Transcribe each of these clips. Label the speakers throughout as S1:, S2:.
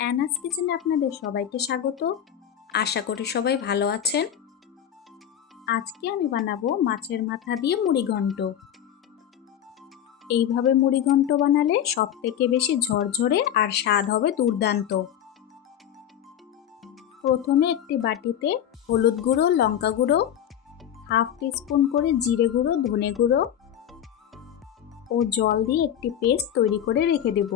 S1: অ্যানাস কিচেনে আপনাদের সবাইকে স্বাগত।
S2: আশা করি সবাই ভালো আছেন।
S1: আজকে আমি বানাবো মাছের মাথা দিয়ে মুড়িঘণ্ট এইভাবে মুড়িঘণ্ট বানালে সব থেকে বেশি ঝরঝরে আর স্বাদ হবে দুর্দান্ত। প্রথমে একটি বাটিতে হলুদ গুঁড়ো লঙ্কা গুঁড়ো হাফ টিস্পুন করে জিরে গুঁড়ো ধনে গুঁড়ো ও জল দিয়ে একটি পেস্ট তৈরি করে রেখে দেব।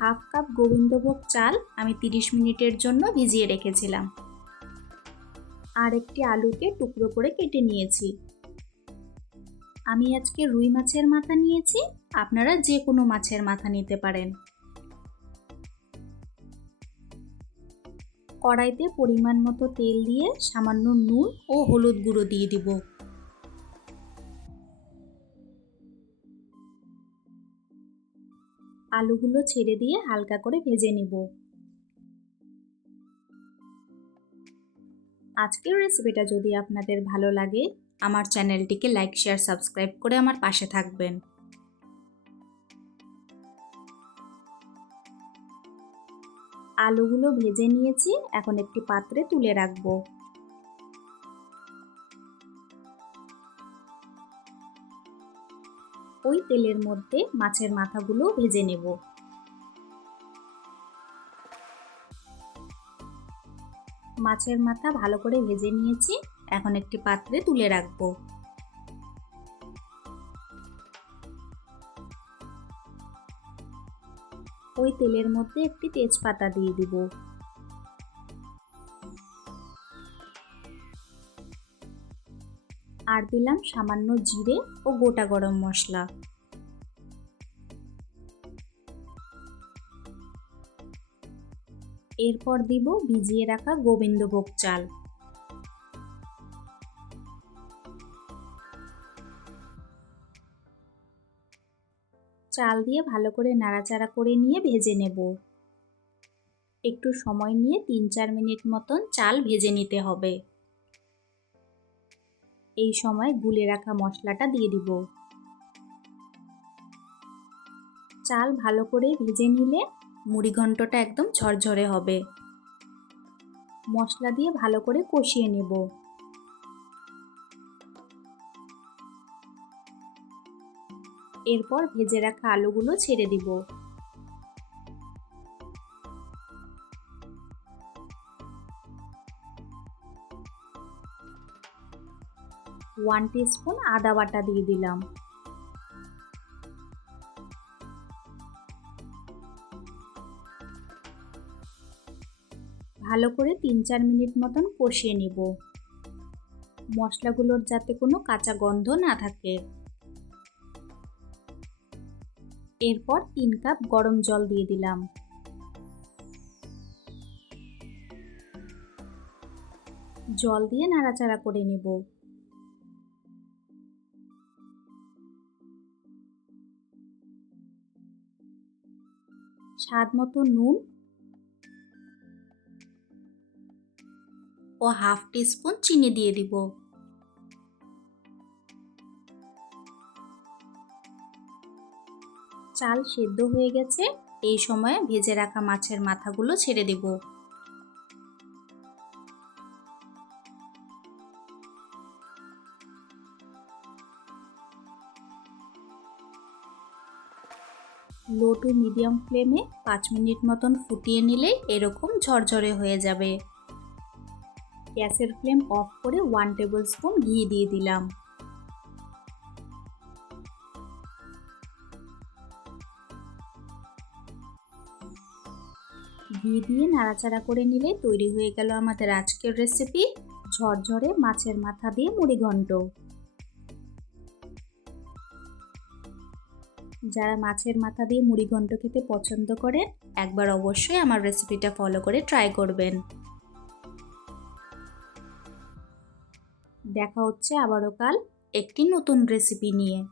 S1: হাফ কাপ গোবিন্দভোগ চাল আমি 30 মিনিটের জন্য ভিজিয়ে রেখেছিলাম। আর একটি আলুকে টুকরো করে কেটে নিয়েছি। আমি আজকে রুই মাছের মাথা নিয়েছি, আপনারা যে কোনো মাছের মাথা নিতে পারেন। কড়াইতে পরিমাণ মতো তেল দিয়ে সামান্য নুন ও হলুদ গুঁড়ো দিয়ে দিব। আলুগুলো ছেড়ে দিয়ে হালকা করে ভেজে নেব। আজকের রেসিপিটা যদি আপনাদের ভালো লাগে,
S2: আমার চ্যানেলটিকে লাইক, শেয়ার, সাবস্ক্রাইব করে আমার পাশে থাকবেন।
S1: আলুগুলো ভেজে নিয়েছি, এখন একটি পাত্রে তুলে রাখব। ওই তেলের মধ্যে মাছের মাথাগুলো ভেজে নেব। মাছের মাথা ভালো করে ভেজে নিয়েছি, এখন একটি পাত্রে তুলে রাখব। ওই তেলের মধ্যে একটি তেজপাতা দিয়ে দিব। আর দিলাম সামান্য জিরে ও গোটা গরম মশলা। এরপর দিব ভিজিয়ে রাখা গোবিন্দভোগ চাল। চাল দিয়ে ভালো করে নাড়াচাড়া করে নিয়ে ভেজে নেব। একটু সময় নিয়ে তিন চার মিনিট মতন চাল ভেজে নিতে হবে। এই সময় গুলে রাখা মশলাটা দিয়ে দিব। চাল ভালো করে ভেজে নিলে
S2: মুড়ি ঘন্টটা একদম ঝরঝরে হবে।
S1: মশলা দিয়ে ভালো করে কষিয়ে নেব। এরপর ভেজে রাখা আলুগুলো ছেড়ে দিব। ওয়ান টিস্পুন আদা বাটা দিয়ে দিলাম। ভালো করে তিন চার মিনিট মতন কষিয়ে নেব। মশলাগুলোর যাতে কোনো কাঁচা গন্ধ না থাকে। এরপর তিন কাপ গরম জল দিয়ে দিলাম। জল দিয়ে নাড়াচাড়া করে নেব। স্বাদ মতো নুন
S2: ও হাফ টিস্পুন চিনি দিয়ে দিব।
S1: চাল সেদ্ধ হয়ে গেছে, এই সময়ে ভেজে রাখা মাছের মাথাগুলো ছেড়ে দেব। লো টু মিডিয়াম ফ্লেমে পাঁচ মিনিট মতন ফুটিয়ে নিলে এরকম ঝরঝরে হয়ে যাবে। গ্যাসের ফ্লেম অফ করে ওয়ান টেবিল স্পুন ঘি দিয়ে দিলাম। ঘি দিয়ে নাড়াচাড়া করে নিলে তৈরি হয়ে গেল আমাদের আজকের রেসিপি ঝরঝরে মাছের মাথা দিয়ে মুড়ি যারা মাছের মাথা দিয়ে মুড়ি ঘন্ট খেতে পছন্দ করেন, একবার অবশ্যই আমার রেসিপিটা ফলো করে ট্রাই করবেন। দেখা হচ্ছে আবারও কাল একটি নতুন রেসিপি নিয়ে।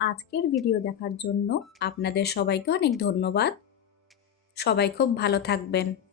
S1: আজকের ভিডিও দেখার জন্য
S2: আপনাদের সবাইকে অনেক ধন্যবাদ। সবাই খুব ভালো থাকবেন।